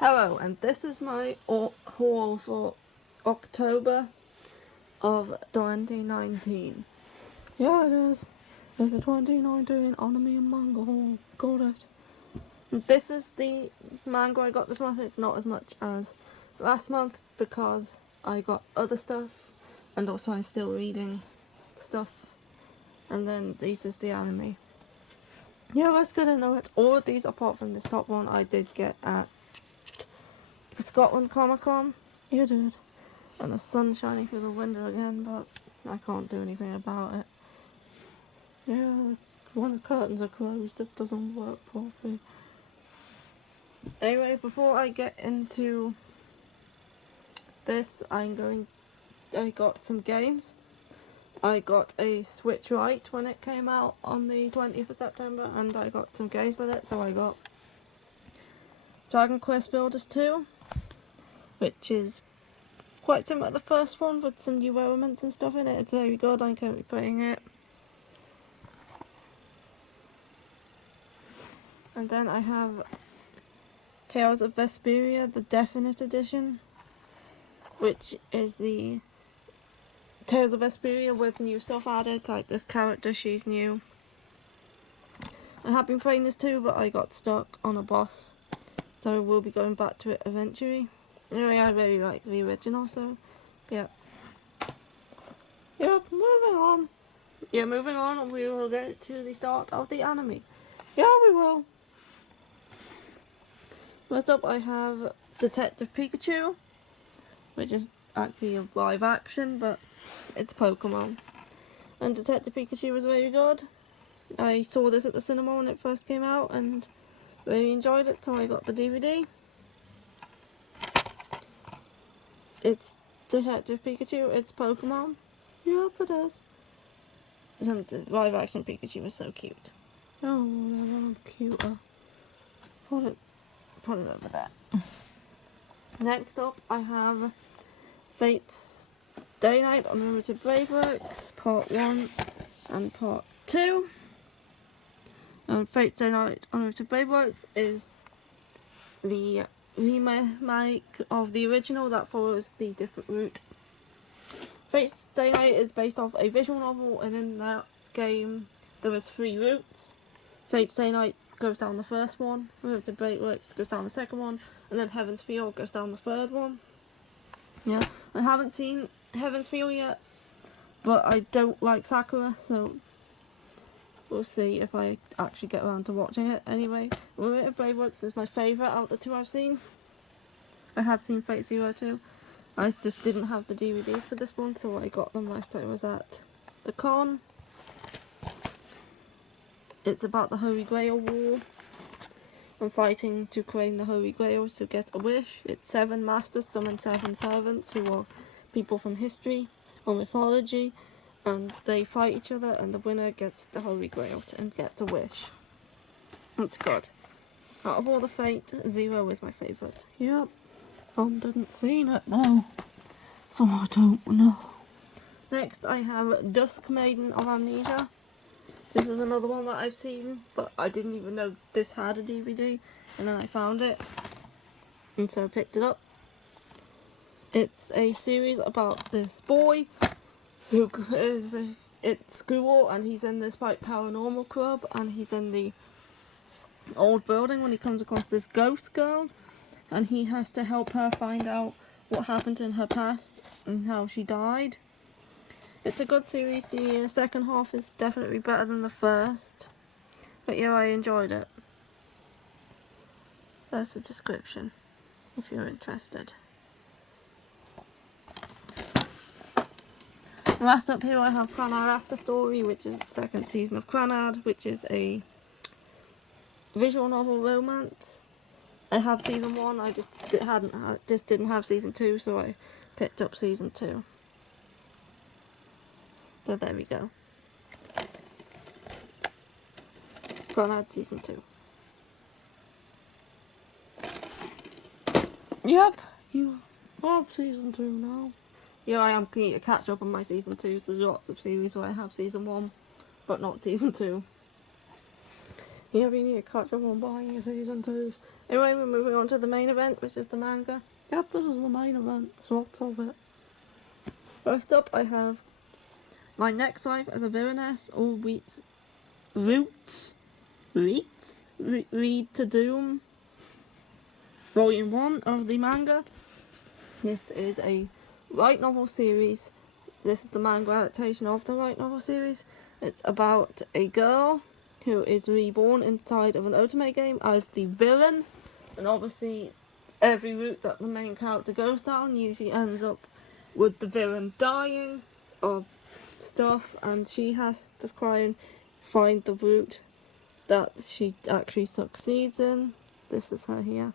Hello, and this is my haul for October of 2019. Yeah, it is. It's a 2019 anime and manga haul. Got it. This is the manga I got this month. It's not as much as last month because I got other stuff, and also I'm still reading stuff. And then this is the anime. Yeah, that's good to know it. All of these, apart from this top one, I did get at Scotland Comic Con. You did. And the sun's shining through the window again, but I can't do anything about it. Yeah, when the curtains are closed, it doesn't work properly. Anyway, before I get into this, I got some games. I got a Switch Lite when it came out on the 20th of September, and I got some games with it. So I got Dragon Quest Builders 2, which is quite similar to the first one with some new elements and stuff in it. It's very good. I'm currently playing it. And then I have Tales of Vesperia, the Definite Edition, which is the Tales of Vesperia with new stuff added, like this character, she's new. I have been playing this too, but I got stuck on a boss, so I will be going back to it eventually. Anyway, I really like the original, so yeah. Moving on. Moving on, we will get to the start of the anime. Yeah, we will. First up, I have Detective Pikachu, which is actually a live action, but it's Pokemon. And Detective Pikachu was very good. I saw this at the cinema when it first came out and really enjoyed it, so I got the DVD. It's Detective Pikachu, it's Pokemon. Yep, it is. And the live action Pikachu was so cute. Oh, cuter. Put it over there. Next up, I have Fate's Day Night Unlimited Brave Works, Part 1 and Part 2. Fate's Day Night Unlimited Brave Works is the remake of the original that follows the different route. Fate's Day Night is based off a visual novel, and in that game there is 3 routes. Fate's Day Night goes down the first one, Unlimited Brave Works goes down the second one, and then Heaven's Feel goes down the third one. Yeah, I haven't seen Heaven's Feel yet, but I don't like Sakura, so we'll see if I actually get around to watching it. Anyway, Unlimited Brave Works is my favourite out of the 2 I've seen. I have seen Fate Zero too. I just didn't have the DVDs for this one, so I got them last time I was at the con. It's about the Holy Grail War and fighting to claim the Holy Grail to get a wish. It's 7 masters summon 7 servants who are people from history or mythology, and they fight each other, and the winner gets the Holy Grail and gets a wish. It's good. Out of all the Fate, Zero is my favourite. Yep. Didn't see it though, so I don't know. Next, I have Dusk Maiden of Amnesia. This is another one that I've seen, but I didn't even know this had a DVD, and then I found it, and so I picked it up. It's a series about this boy who is at school, and he's in this like paranormal club, and he's in the old building when he comes across this ghost girl, and he has to help her find out what happened in her past and how she died. It's a good series. The second half is definitely better than the first, but yeah, I enjoyed it. That's the description, if you're interested. Last up here I have Cranad After Story, which is the second season of Cranad, which is a visual novel romance. I have season 1, I just didn't have season 2, so I picked up season 2. So there we go. Cranad season 2. Yep, you have season 2 now. Yeah, I am keen to catch up on my season 2s. There's lots of series where I have season 1, but not season 2. Yeah, we need to catch up on buying season 2s. Anyway, we're moving on to the main event, which is the manga. Yep, this is the main event. There's lots of it. First up, I have My Next Wife as a Villainess, All Roots, Read to Doom, Volume 1 of the manga. This is a light novel series. This is the manga adaptation of the light novel series. It's about a girl who is reborn inside of an otome game as the villain, and obviously every route that the main character goes down usually ends up with the villain dying or stuff, and she has to try and find the route that she actually succeeds in. This is her here.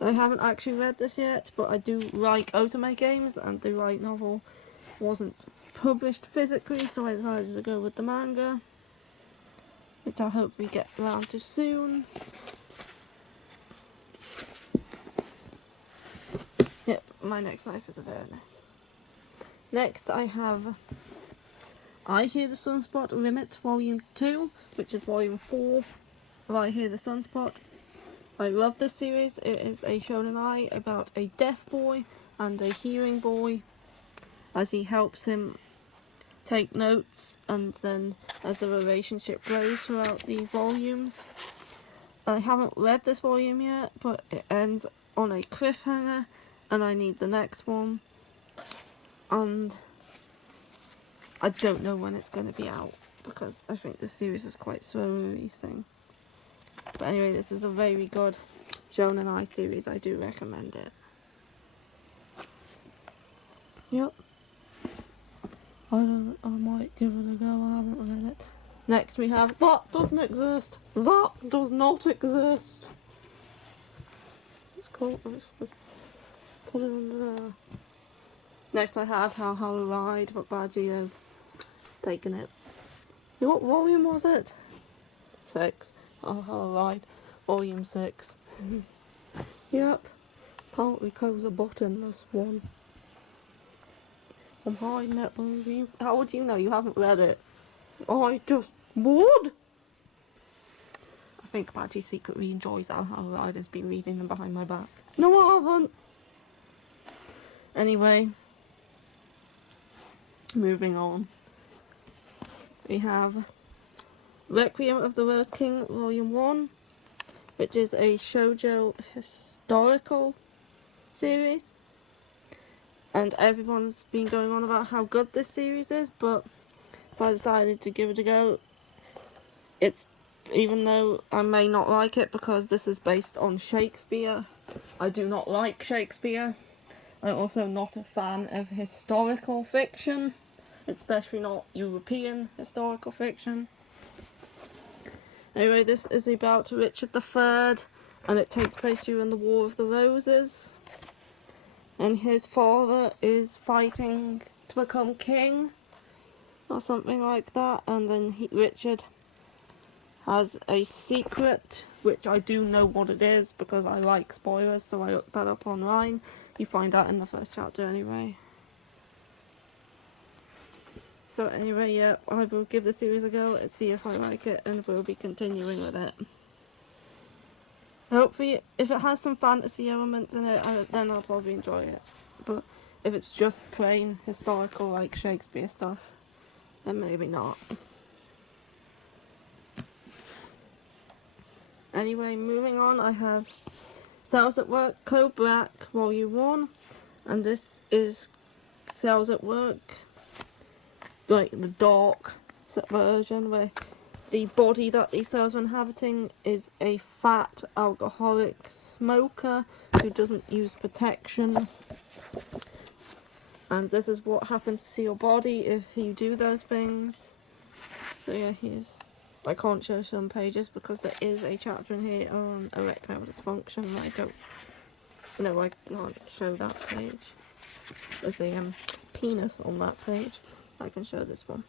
I haven't actually read this yet, but I do like otome games, and the light novel wasn't published physically, so I decided to go with the manga, which I hope we get around to soon. Yep, My Next Wife is a Villainess. Next I have I Hear the Sunspot Limit Volume 2, which is Volume 4 of I Hear the Sunspot. I love this series. It is a shonen ai about a deaf boy and a hearing boy, as he helps him take notes, and then as the relationship grows throughout the volumes. I haven't read this volume yet, but it ends on a cliffhanger, and I need the next one, and I don't know when it's going to be out, because I think this series is quite slow releasing. But anyway, this is a very good shonen ai series. I do recommend it. Yep. I might give it a go. I haven't read it. Next we have That Doesn't Exist. That Does Not Exist. It's cool. Let's put it under there. Next I have How I Ride, but Badgy has taken it. What volume was it? 6. How I Ride, volume 6. Yep. Can't reclose a button, this one. I'm hiding it from you. How would you know? You haven't read it. I just would. I think Badgy secretly enjoys How I Ride has been reading them behind my back. No, I haven't. Anyway, moving on. We have Requiem of the Rose King, Volume 1, which is a shoujo historical series. And everyone's been going on about how good this series is, but so I decided to give it a go. Even though I may not like it because this is based on Shakespeare, I do not like Shakespeare. I'm also not a fan of historical fiction, especially not European historical fiction. Anyway, this is about Richard III, and it takes place during the War of the Roses. And his father is fighting to become king, or something like that, and then Richard has a secret, which I do know what it is, because I like spoilers, so I looked that up online. You find out in the first chapter anyway. So anyway, yeah, I will give the series a go and see if I like it, and we'll be continuing with it. Hopefully, if it has some fantasy elements in it, then I'll probably enjoy it. But if it's just plain historical, like Shakespeare stuff, then maybe not. Anyway, moving on, I have Cells at Work, Code Black, Volume 1, and this is Cells at Work, like the dark version, where the body that these cells are inhabiting is a fat alcoholic smoker who doesn't use protection. And this is what happens to your body if you do those things. So yeah, I can't show some pages because there is a chapter in here on erectile dysfunction. I can't show that page. There's a penis on that page. I can show this one.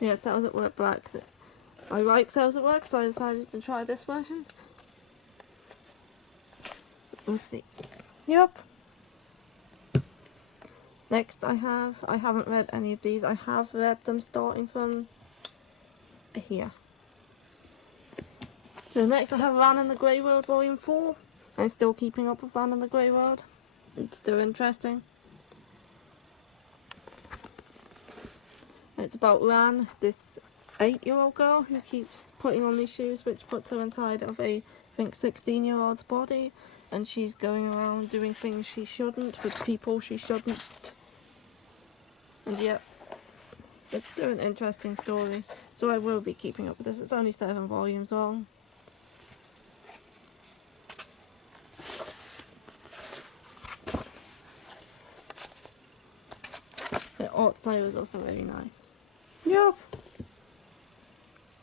Yeah, Cells at Work Black. I like Cells at Work, so I decided to try this version. We'll see. Yep. Next I haven't read any of these. I have read them starting from here. So next I have Ran in the Grey World Volume 4. I'm still keeping up with Ran in the Grey World. It's still interesting. It's about Ran, this 8-year-old girl who keeps putting on these shoes which puts her inside of a, I think, 16-year-old's body, and she's going around doing things she shouldn't with people she shouldn't. And yeah, it's still an interesting story, so I will be keeping up with this. It's only 7 volumes long. The art style is also very nice. Yep.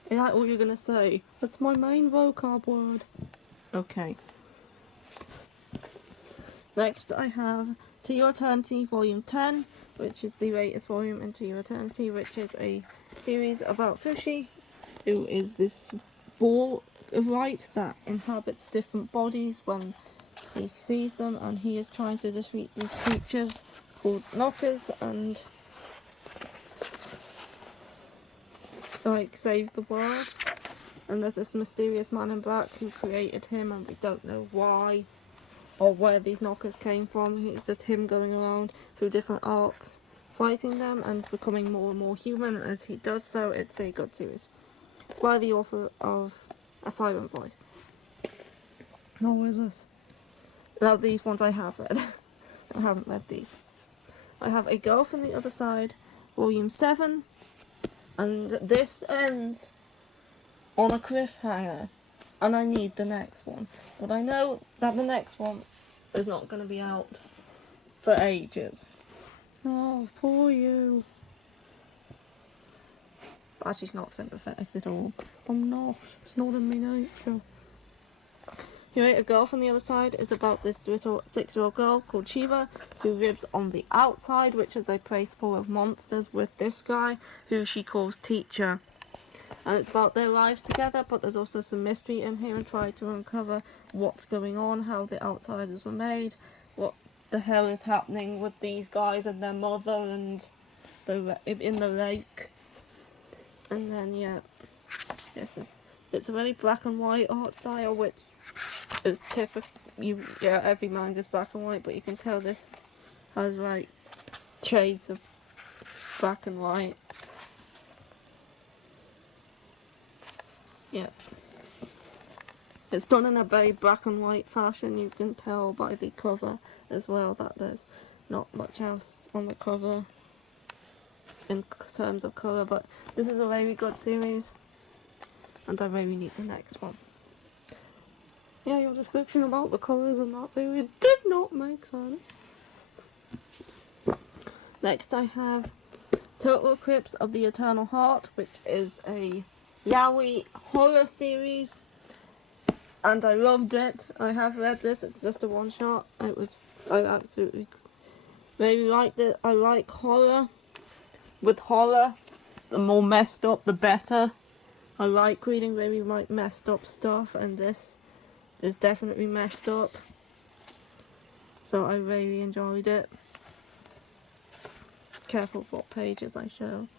Is that all you're gonna say? That's my main vocab word. Okay. Next I have To Your Eternity Volume 10, which is the latest volume in To Your Eternity, which is a series about Fushi, who is this ball of light that inhabits different bodies when he sees them, and he is trying to defeat these creatures called knockers and like save the world. And there's this mysterious man in black who created him, and we don't know why or where these knockers came from. It's just him going around through different arcs, fighting them and becoming more and more human as he does so. It's a good series. It's by the author of A Silent Voice. No, what is this? Now these ones I have read. I haven't read these. I have A Girl from the Other Side, Volume 7, and this ends on a cliffhanger, and I need the next one. But I know that the next one is not going to be out for ages. Oh, poor you. Badgy's not sympathetic at all. I'm not. It's not in my nature. Anyway, A Girl from the Other Side is about this little 6-year-old girl called Shiva who lives on the outside, which is a place full of monsters, with this guy who she calls Teacher. And it's about their lives together, but there's also some mystery in here and try to uncover what's going on, how the outsiders were made, what the hell is happening with these guys and their mother and in the lake. And then yeah, it's a very black and white art style, which is typical. Every manga's black and white, but you can tell this has like shades of black and white. Yeah. It's done in a very black and white fashion. You can tell by the cover as well that there's not much else on the cover in terms of colour, but this is a very good series and I really need the next one. Yeah, your description about the colours in that series did not make sense. Next I have Total Eclipse of the Eternal Heart, which is a yaoi horror series, and I loved it. I have read this, it's just a one-shot. I absolutely really liked it. I like horror. With horror, the more messed up the better. I like reading really messed up stuff, and this is definitely messed up. So I really enjoyed it. Careful what pages I show.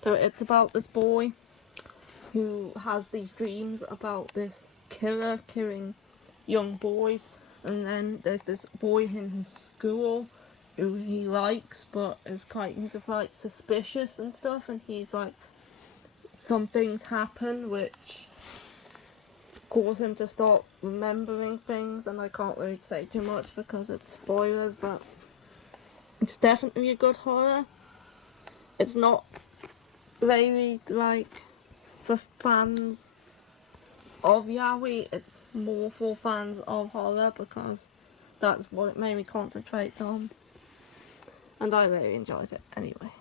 So it's about this boy who has these dreams about this killer killing young boys, and then there's this boy in his school who he likes but is kind of like suspicious and stuff, and he's like, some things happen which cause him to start remembering things, and I can't really say too much because it's spoilers, but it's definitely a good horror. It's not very like for fans of yaoi, it's more for fans of horror because that's what it mainly concentrates on, and I really enjoyed it anyway.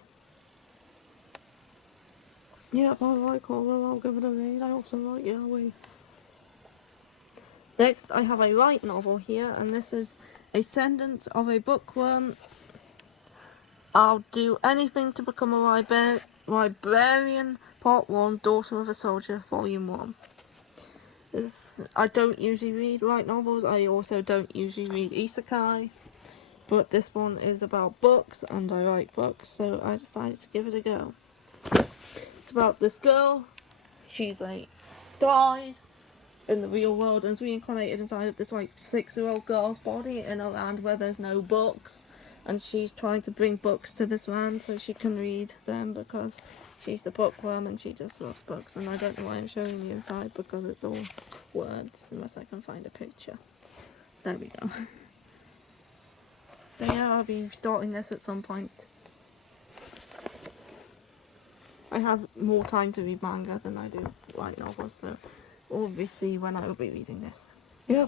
Yeah, I like horror, I'll give it a read. I also like yaoi. Next I have a light novel here, and this is Ascendant of a Bookworm. I'll do anything to become a librarian, Part 1, Daughter of a Soldier, Volume 1. I don't usually read light novels, I also don't usually read isekai, but this one is about books, and I like books, so I decided to give it a go. It's about this girl. She's dies in the real world and is reincarnated inside of this 6-year-old girl's body in a land where there's no books, and she's trying to bring books to this land so she can read them because she's the bookworm and she just loves books. And I don't know why I'm showing the inside because it's all words unless I can find a picture. There we go. But yeah, I'll be starting this at some point. I have more time to read manga than I do light novels, so obviously when I will be reading this. Yeah.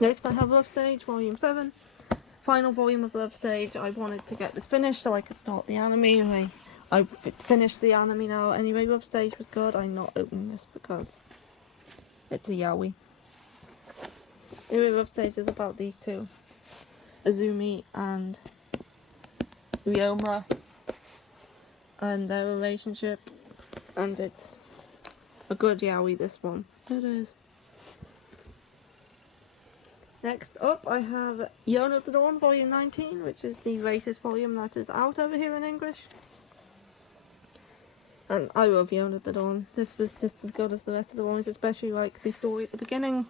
Next I have Love Stage Volume 7. Final volume of Love Stage. I wanted to get this finished so I could start the anime. I finished the anime now. Anyway, Love Stage was good. I'm not opening this because it's a yaoi. Anyway, Love Stage is about these two. Azumi and Ryoma and their relationship, and it's a good yaoi, this one. It is. Next up I have Yearn of the Dawn Volume 19, which is the latest volume that is out over here in English. And I love Yearn of the Dawn. This was just as good as the rest of the volumes, especially the story at the beginning.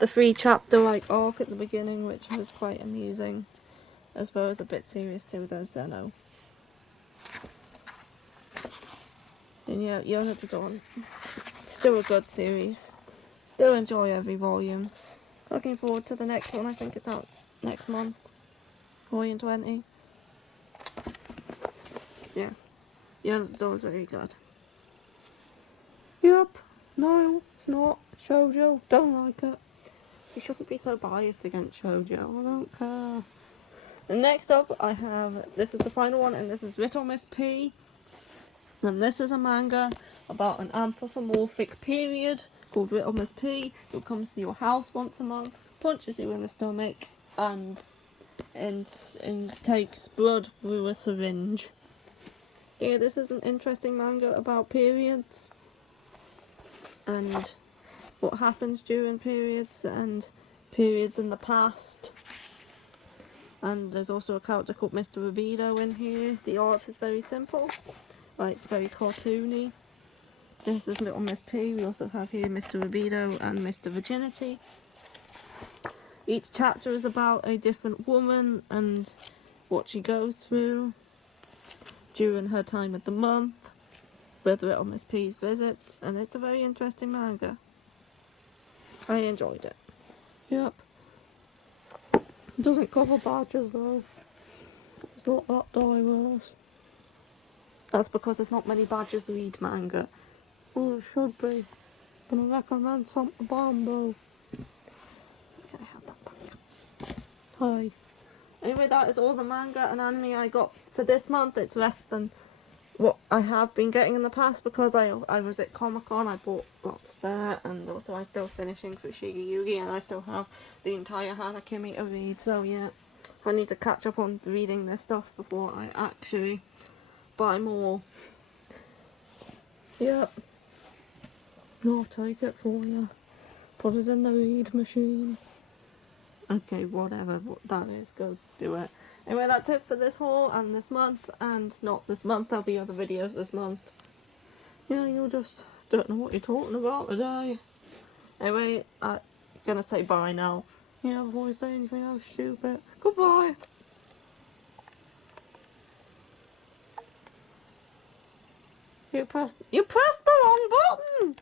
The 3-chapter arc at the beginning, which was quite amusing, as well as a bit serious too. There's Zeno. And yeah, Yearn of the Dawn. Still a good series. Still enjoy every volume. Looking forward to the next one. I think it's out next month. Volume 20. Yes. Yearn of the Dawn is very good. Yep. No, it's not. Shoujo. Don't like it. You shouldn't be so biased against shoujo. I don't care. And next up I have, this is the final one, and this is Little Miss P. And this is a manga about an anthropomorphic period called Little Miss P, who comes to your house once a month, punches you in the stomach, and takes blood through a syringe. Yeah, this is an interesting manga about periods and what happens during periods and periods in the past. And there's also a character called Mr. Libido in here. The art is very simple, very cartoony. This is Little Miss P. We also have here Mr. Libido and Mr. Virginity. Each chapter is about a different woman and what she goes through during her time of the month with Little Miss P's visits, and it's a very interesting manga. I enjoyed it. Yep. It doesn't cover badgers though. It's not that diverse. That's because there's not many badgers read manga. Well, there should be. But I recommend something bomb though. Can I have that back? Hi. Anyway, that is all the manga and anime I got for this month. It's less than what I have been getting in the past because I was at Comic-Con, I bought lots there, and also I'm still finishing Fushigi Yugi, and I still have the entire Hanakimi to read, so yeah, I need to catch up on reading this stuff before I actually buy more. Yep. I'll take it for you. Put it in the read machine. Okay, whatever that is, go do it. Anyway, that's it for this haul and this month, and not this month, there'll be other videos this month. Yeah, you just don't know what you're talking about today. Anyway, I'm gonna say bye now. Yeah, before I say anything else stupid. Goodbye! You pressed the wrong button!